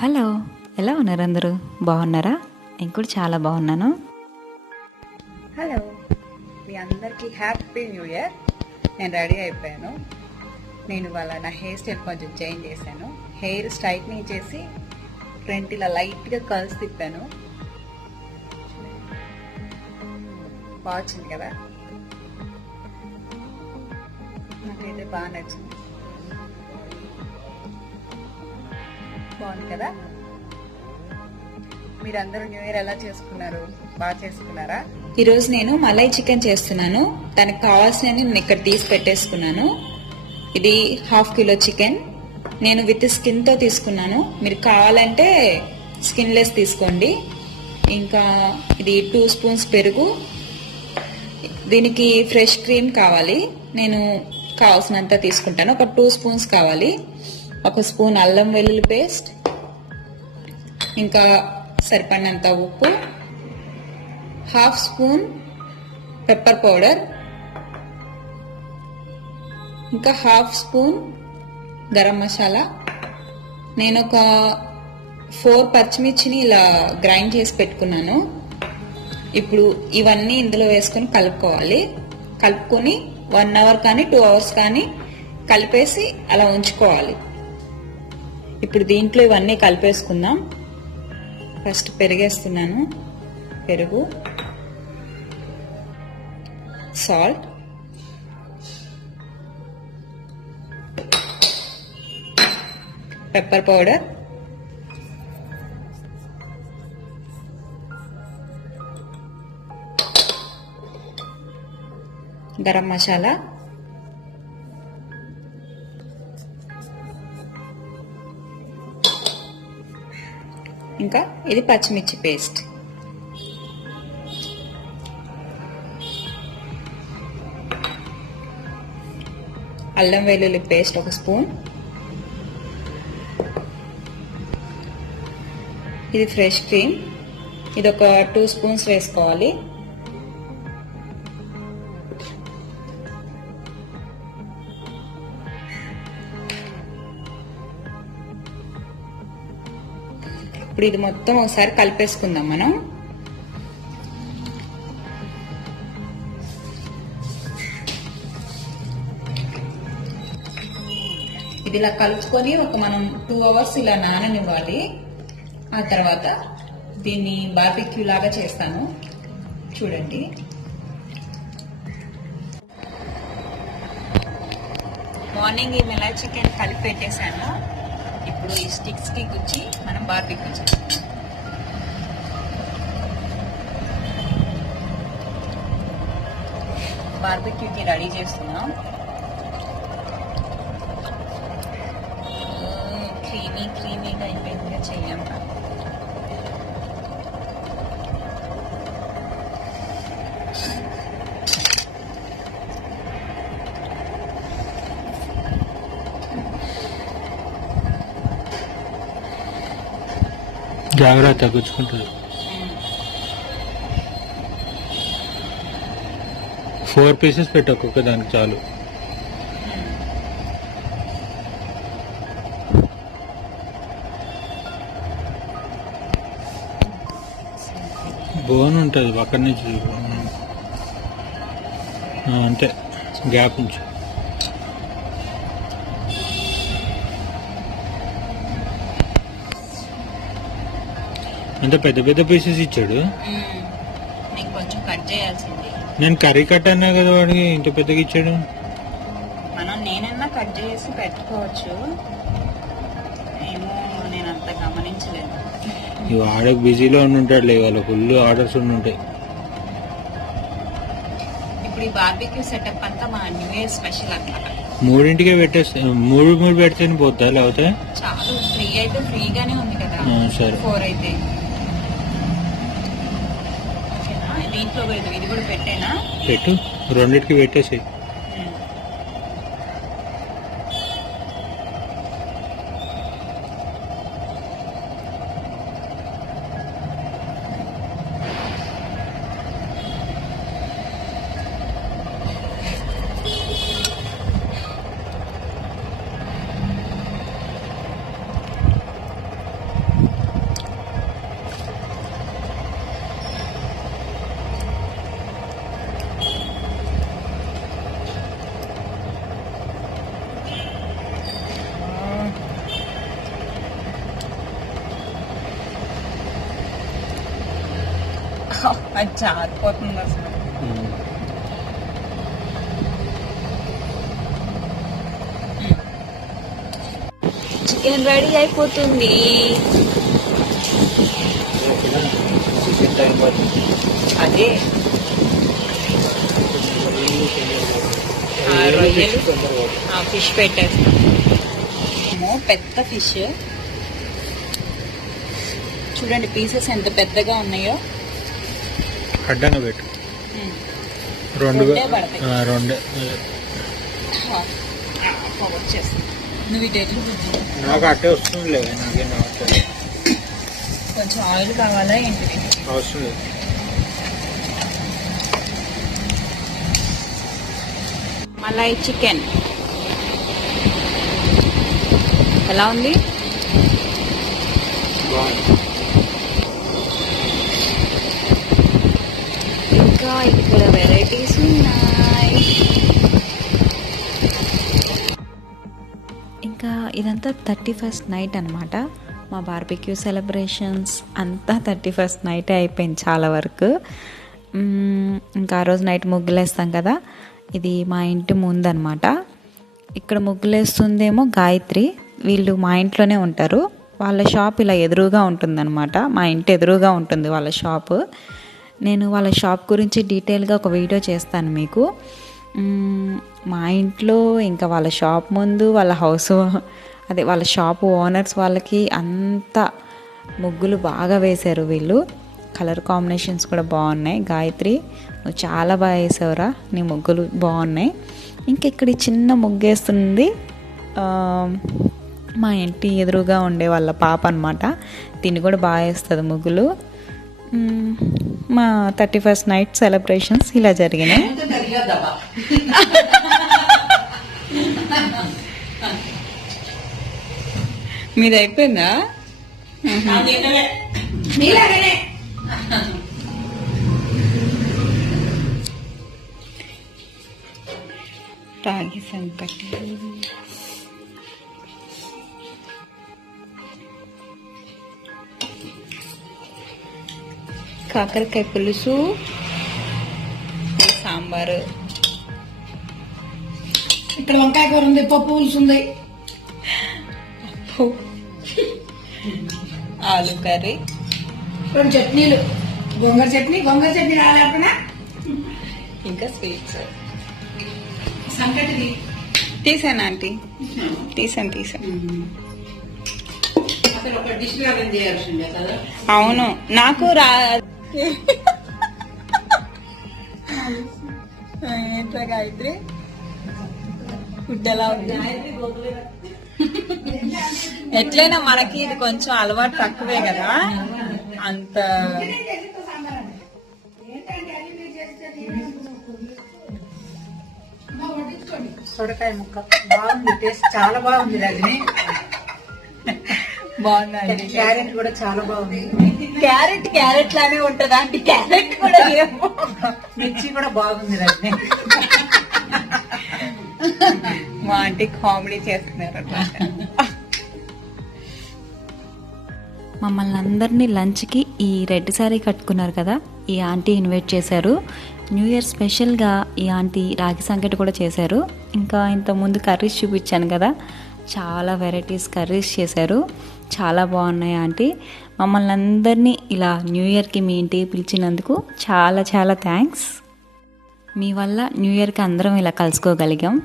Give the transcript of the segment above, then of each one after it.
Hello, ఎలా ఉన్నారు అందరూ? బాగున్నారా? నేను కూడా చాలా బాగున్నాను. హలో, మీ అందరికీ హ్యాపీ న్యూ ఇయర్. నేను రెడీ అయిపోయాను. నేను ఇవాళ నా హెయిర్ స్టైల్ కొంచెం చేంజ్ చేశాను. హెయిర్ స్ట్రైట్నింగ్ చేసి ఫ్రంట్ ఇలా లైట్గా కర్ల్స్ తిప్పాను. బాగా వచ్చింది కదా, నాకైతే బాగా నచ్చింది. బాగుంది కదా. మీరందరూ న్యూ ఇయర్ ఎలా చేసుకున్నారు? బాగా చేసుకున్నారా? ఈరోజు నేను మలై చికెన్ చేస్తున్నాను. దానికి కావాల్సినవి నేను ఇక్కడ తీసి పెట్టేసుకున్నాను. ఇది 1/2 కిలో చికెన్. నేను విత్ స్కిన్ తో తీసుకున్నాను. మీరు కావాలంటే స్కిన్ లెస్ తీసుకోండి. ఇంకా ఇది 2 స్పూన్స్ పెరుగు. దీనికి ఫ్రెష్ క్రీమ్ కావాలి. నేను కావాల్సినంత తీసుకుంటాను. ఒక 2 స్పూన్స్ కావాలి. 1 స్పూన్ అల్లం వెల్లుల్లి పేస్ట్, ఇంకా సరిపడినంత ఉప్పు, 1/2 స్పూన్ పెప్పర్ పౌడర్, ఇంకా 1/2 స్పూన్ గరం మసాలా. నేను ఒక 4 పచ్చిమిర్చిని ఇలా గ్రైండ్ చేసి పెట్టుకున్నాను. ఇప్పుడు ఇవన్నీ ఇందులో వేసుకొని కలుపుకోవాలి. కలుపుకొని 1 అవర్ కానీ 2 అవర్స్ కానీ కలిపేసి అలా ఉంచుకోవాలి. ఇప్పుడు దీంట్లో ఇవన్నీ కలిపేసుకుందాం. ఫస్ట్ పెరిగేస్తున్నాను. పెరుగు, salt, pepper powder, garam masala, ఇంకా ఇది పచ్చిమిర్చి పేస్ట్. అల్లం వెల్లుల్లి పేస్ట్ 1 స్పూన్. ఇది ఫ్రెష్ క్రీమ్. ఇది ఒక 2 స్పూన్స్ వేసుకోవాలి. ఇప్పుడు ఇది మొత్తం ఒకసారి కలిపేసుకుందాం మనం. ఇది ఇలా కలుపుకొని మనం 2 అవర్స్ ఇలా నాననివ్వాలి. ఆ తర్వాత దీన్ని బార్బిక్యూ లాగా చేస్తాను. చూడండి. మార్నింగ్ ఈ మెలా చికెన్ కలిపి పెట్టేశాను. ఇప్పుడు ఈ స్టిక్స్ కి గుచ్చి మనం బార్బిక్యూ చేస్తాం. బార్బిక్యూకి రెడీ చేస్తున్నాం. క్రీమీగా అయిపోయిందిగా చెయ్యం. జాగ్రత్త గుచ్చుకుంటుంది. 4 పీసెస్ పెట్టు, ఒక్కొక్క దానికి చాలు. బోన్ ఉంటుంది పక్కన నుంచి, అంతే గ్యాప్ నుంచి. ఇంత పెద్ద పెద్ద పీసెస్ ఇచ్చాడు. కొంచెం కట్ చేయాల్సింది. నేను కర్రీ కట్ అన్నా కదా, వాడికి ఇంత పెద్దగా ఇచ్చాడు. నేనన్నా కట్ చేసి పెట్టుకోవచ్చు. ఏమో నేను అంత గమనించలేదు. వాడకు బిజీలో ఉంటాడు. వాళ్ళ ఫుల్ ఆర్డర్స్ ఉంటాయి. ఇప్పుడు ఈ బార్బిక్యూ సెటప్ అంతా మా న్యూ ఇయర్ స్పెషల్ అన్నమాట. 3ంటికే పెట్టేస్తే 3 పెడితే పోతా, లేకపోతే చాలు. 3 అయితే ఫ్రీగానే ఉంది కదా. సరే. 4 అయితే దీంట్లో ఇది కూడా పెట్టేనా? పెట్టు, 2ంటికి పెట్టేసి. అది జారిపోతుంది అసలు. చికెన్ రెడీ అయిపోతుంది. అదే రొయ్యలు ఫిష్ పెట్టేస్తాము. పెద్ద ఫిష్ చూడండి, పీసెస్ ఎంత పెద్దగా ఉన్నాయో. అడ్డంగా పెట్టు. రెండే పడతాయి. రెండే వచ్చేస్తాను. నువ్వు ఇటు ఎట్లు నాకు అట్టే వస్తుంది లేదు, నాకేం రావట్లేదు. కొంచెం ఆయిల్ కావాలా ఏంటిది? అవసరం లేదు. మలై చికెన్ ఎలా ఉంది? బాగుంది. ఇంకా ఇక్కడ వెరైటీస్ ఉన్నాయి. ఇంకా ఇదంతా 31st నైట్ అనమాట. మా బార్బిక్యూ సెలబ్రేషన్స్ అంతా 31st నైటే అయిపోయింది చాలా వరకు. ఇంకా ఆ రోజు నైట్ ముగ్గులేస్తాం కదా, ఇది మా ఇంటి ముందనమాట. ఇక్కడ ముగ్గులేస్తుందేమో గాయత్రి, వీళ్ళు మా ఇంట్లోనే ఉంటారు. వాళ్ళ షాప్ ఇలా ఎదురుగా ఉంటుందన్నమాట, మా ఇంటి ఎదురుగా ఉంటుంది వాళ్ళ షాపు. నేను వాళ్ళ షాప్ గురించి డీటెయిల్గా ఒక వీడియో చేస్తాను మీకు. మా ఇంట్లో ఇంకా వాళ్ళ షాప్ ముందు వాళ్ళ హౌస్ అదే వాళ్ళ షాప్ ఓనర్స్ వాళ్ళకి అంతా ముగ్గులు బాగా వేశారు వీళ్ళు. కలర్ కాంబినేషన్స్ కూడా బాగున్నాయి. గాయత్రి నువ్వు చాలా బాగా వేసావురా, నీ ముగ్గులు బాగున్నాయి. ఇంకా ఇక్కడ చిన్న ముగ్గేస్తుంది మా ఇంటి ఎదురుగా ఉండే వాళ్ళ పాప అనమాట. తిని కూడా బాగా వేస్తుంది ముగ్గులు. మా 31st నైట్ సెలబ్రేషన్స్ ఇలా జరిగినాయి. మీది అయిపోయిందా? రాగి సంకటి కాకరకాయ పులుసు, సాంబారు, ఇక్కడ వంకాయ కూర ఉంది, పప్పు పులుసు ఉంది, ఆలు కర్రీ, 2 చట్నీలు, గోంగూర చట్నీ రాలేకుండా ఇంకా స్వీట్స్. సంకటిది తీసాను ఆంటీ, తీసాను. అసలు ఒక డిష్ అరేంజ్ చేయాల్సిందే కదా. అవును, నాకు ఏంట్రా గాయత్రి ఫుడ్ ఎలా ఉంది? ఎట్లయినా మనకి ఇది కొంచెం అలవాటు తక్కువే కదా, అంత సొరకాయ ముక్క బాగుంది, టేస్ట్ చాలా బాగుంది. రజని బాగుందండి. క్యారెట్ కూడా చాలా బాగుంది. క్యారెట్ లానే ఉంటదా అంటే క్యారెట్ కూడా ఏమో. మిర్చి కూడా బాగుంది రజని. మా ఆంటీ కామెడీ చేస్తున్నారు అన్నమాట. మమ్మల్ని అందరినీ లంచ్కి ఈ రెడ్ శారీ కట్టుకున్నారు కదా, ఈ ఆంటీ ఇన్వైట్ చేశారు. న్యూ ఇయర్ స్పెషల్గా ఈ ఆంటీ రాగి సంకటి కూడా చేశారు. ఇంకా ఇంతకుముందు కర్రీస్ చూపించాను కదా, చాలా వెరైటీస్ కర్రీస్ చేశారు, చాలా బాగున్నాయి ఆంటీ. మమ్మల్ని అందరినీ ఇలా న్యూ ఇయర్కి మీ ఇంటికి పిలిచినందుకు చాలా చాలా థ్యాంక్స్. మీ వల్ల న్యూ ఇయర్కి అందరం ఇలా కలుసుకోగలిగాం.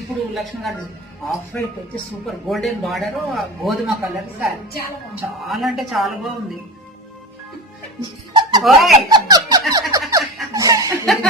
ఇప్పుడు లక్ష్మణ్ గారు ఆఫ్ వైట్ వచ్చి సూపర్ గోల్డెన్ బార్డర్, గోధుమ కలర్ సారీ చాలా అంటే చాలా బాగుంది.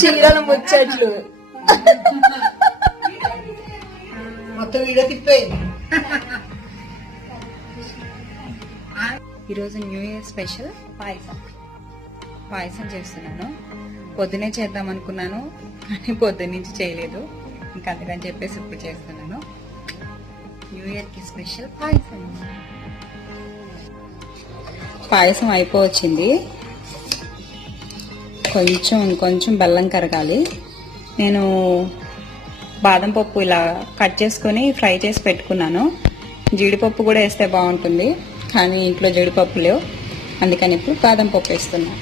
చీరల ముచ్చట్లు మొత్తం వీడియో తిప్పేది. ఈరోజు న్యూ ఇయర్ స్పెషల్ పాయసం చేస్తున్నాను. పొద్దునే చేద్దాం అనుకున్నాను కానీ పొద్దున్నుంచి చేయలేదు, ఇంకా అందుకని చెప్పేసి ఇప్పుడు చేస్తున్నాను. న్యూ ఇయర్ కి స్పెషల్ పాయసం అయిపోవచ్చింది. కొంచెం బెల్లం కరగాలి. నేను బాదం పప్పు ఇలా కట్ చేసుకొని ఫ్రై చేసి పెట్టుకున్నాను. జీడిపప్పు కూడా వేస్తే బాగుంటుంది కానీ ఇంట్లో జీడిపప్పు లేవు, అందుకని ఇప్పుడు బాదం పప్పు వేస్తున్నాను.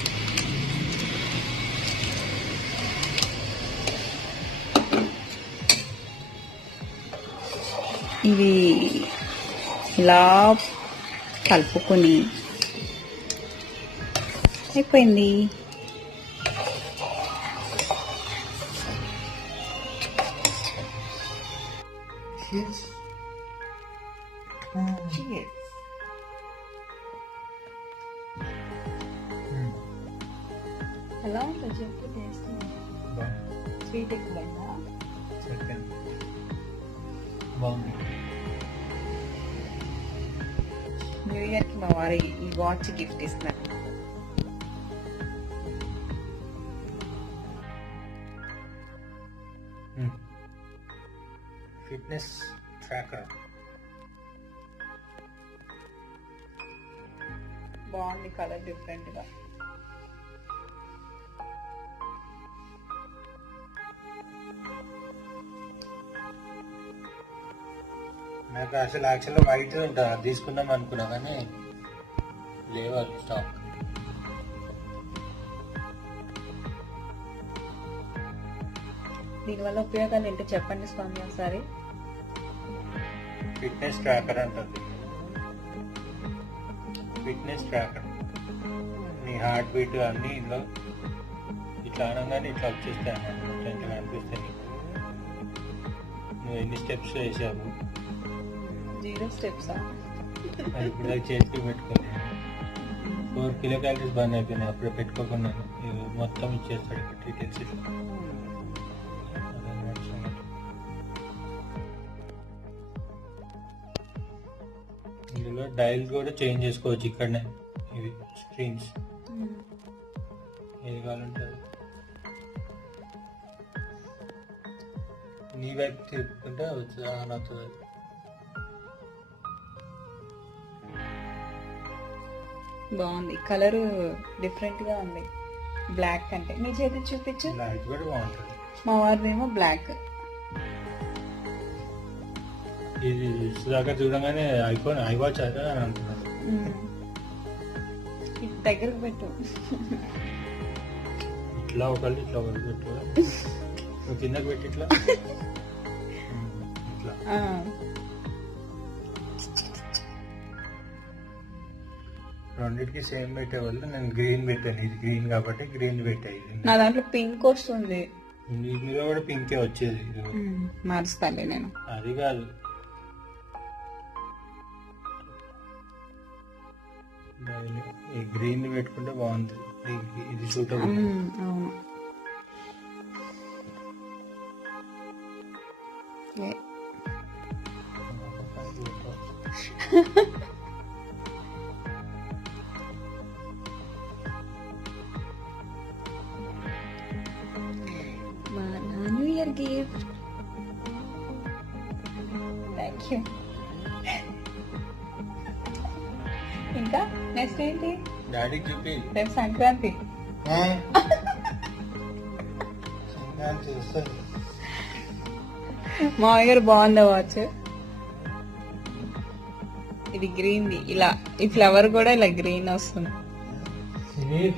ఇవి ఇలా కలుపుకొని అయిపోయింది. Cheers. ఎలా ఉంటుంది చెప్పు టేస్ట్? స్వీట్ ఎక్కువైందా? బాగుంది. న్యూ ఇయర్ కి మా వారి ఈ వాచ్ గిఫ్ట్ ఇస్తున్నారు. ఫిట్నెస్ ట్రాకర్ బాగుంది, కలర్ డిఫరెంట్ గా. నాకు అసలు యాక్చువల్గా వైట్ ఉంటుంది, అది తీసుకుందాం అనుకున్నా కానీ లేవు అది స్టాక్. దీనివల్ల ఉపయోగాలు ఏంటో చెప్పండి స్వామి ఒకసారి. ఫిట్నెస్ ట్రాకర్ అంటుంది. ఫిట్నెస్ ట్రాకర్ నీ హార్ట్ బీట్ అన్నీ ఇందులో ఇట్లా అనగానే ఇట్లా వచ్చేస్తాయి అన్నమాట. ఇట్లా కనిపిస్తాయి నీకు. నువ్వు ఎన్ని స్టెప్స్ వేసావు, 0 steps. అది ఇప్పుడు దాకా చేతికి పెట్టుకోలేదు. 4 kcal బంద్ అయిపోయినాయి అప్పుడే పెట్టుకోకుండా. ఇవి మొత్తం ఇచ్చేస్తాడు ఇక్కడ డీటెయిల్స్ ఇట్లా. ఇందులో డైల్ కూడా చేంజ్ చేసుకోవచ్చు ఇక్కడనే. ఇవి స్క్రీన్స్ ఏది కావాలంటే అది. నీ వైపు తిప్పుకుంటే వచ్చి ఆన్ అవుతుంది. బాగుంది, కలర్ డిఫరెంట్ గా ఉంది బ్లాక్ అంటే. మీ చేతి చూపించు. లైట్ కూడా బాగుంటుంది. మా వారిదేమో బ్లాక్. ఇది దాకా చూడగానే ఐవాచ్ అదే అని అంటున్నాను. దగ్గరకు పెట్టు. ఇట్లా ఒకళ్ళు ఇట్లా ఒకళ్ళు పెట్టు. నువ్వు కిందకి పెట్టి ఇట్లా ఇట్లా. రెండింటికి సేమ్ పెట్టేవాళ్ళు. నేను గ్రీన్ పెట్టాను, ఇది గ్రీన్ కాబట్టి గ్రీన్ పెట్టాయి. నా దాంట్లో పింక్ వస్తుంది. ఇందులో కూడా పింకే వచ్చేది. మారుస్తాలే నేను. అది కాదు, ఈ గ్రీన్ పెట్టుకుంటే బాగుంటుంది. ఇది సూటబుల్. అవును. మా new year gift. Thank you. ఇంకా నెక్స్ట్ ఏంటి? డాడీకి చూపి. రేపు సంక్రాంతి. సంక్రాంతి వస్తుంది. మా దగ్గర బాగుందా వాచ్? ఇది గ్రీన్ ది, ఇలా ఈ ఫ్లవర్ కూడా ఇలా గ్రీన్ వస్తుంది.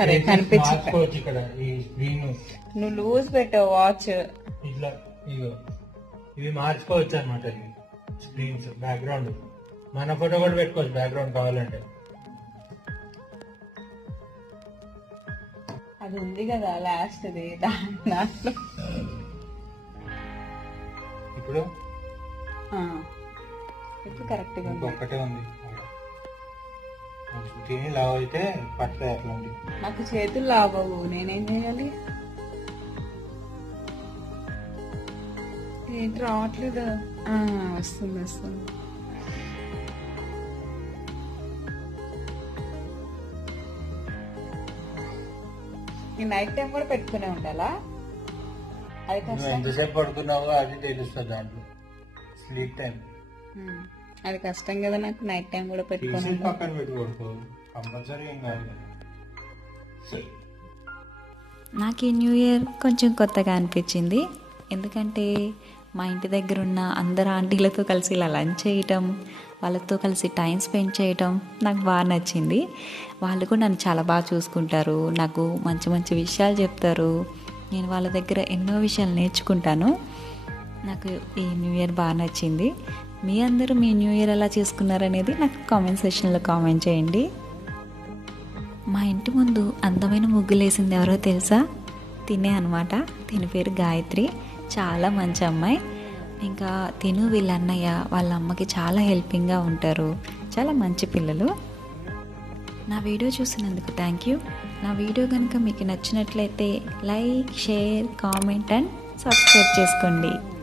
అరే కనిపించవచ్చు ఇక్కడ ఈ స్క్రీన్. నువ్వు లూజ్ పెట్టావు వాచ్. ఇట్లా ఇగో ఇవి మార్చుకోవచ్చు అనమాట. ఇవి స్క్రీన్స్ బ్యాక్గ్రౌండ్ మన ఫోటో కూడా పెట్టుకోవచ్చు బ్యాక్గ్రౌండ్ కావాలంటే. అది ఉంది కదా లాస్ట్ ది, దాంట్లో ఇప్పుడు ఇప్పుడు కరెక్ట్ గా ఉంది. ఇంకొకటే ఉంది. తిని లావ్ అయితే పడతాయి అట్లాంటి. నాకు చేతులు లావవు, నేనేం చేయాలి? ఏంటి రావట్లేదు? వస్తుంది వస్తుంది. ఈ నైట్ టైం కూడా పెట్టుకునే ఉండాలా? అది నువ్వు ఎంతసేపు పడుకున్నావో అది తెలుస్తుంది దాంట్లో. స్లీప్ టైం అది కష్టం కదా నాకు, నైట్ టైం కూడా పెట్టుకుని. పక్కన పెట్టి పడుకో, కంపల్సరీ ఏం కాదు. నాకు ఈ న్యూ ఇయర్ కొంచెం కొత్తగా అనిపించింది. ఎందుకంటే మా ఇంటి దగ్గర ఉన్న అందరు ఆంటీలతో కలిసి ఇలా లంచ్ చేయటం, వాళ్ళతో కలిసి టైం స్పెండ్ చేయటం నాకు బాగా నచ్చింది. వాళ్ళు కూడా నన్ను చాలా బాగా చూసుకుంటారు, నాకు మంచి మంచి విషయాలు చెప్తారు. నేను వాళ్ళ దగ్గర ఎన్నో విషయాలు నేర్చుకుంటాను. నాకు ఈ న్యూ ఇయర్ బాగా నచ్చింది. మీ అందరూ మీ న్యూ ఇయర్ ఎలా చేసుకున్నారనేది నాకు కామెంట్ సెక్షన్లో కామెంట్ చేయండి. మా ఇంటి ముందు అందమైన ముగ్గులేసింది ఎవరో తెలుసా? తినే అనమాట. తిని పేరు గాయత్రి. చాలా మంచి అమ్మాయి. ఇంకా తిను వీళ్ళ అన్నయ్య వాళ్ళ అమ్మకి చాలా హెల్పింగ్గా ఉంటారు. చాలా మంచి పిల్లలు. నా వీడియో చూసినందుకు థ్యాంక్ యూ. నా వీడియో కనుక మీకు నచ్చినట్లయితే like, share, comment and subscribe చేసుకోండి.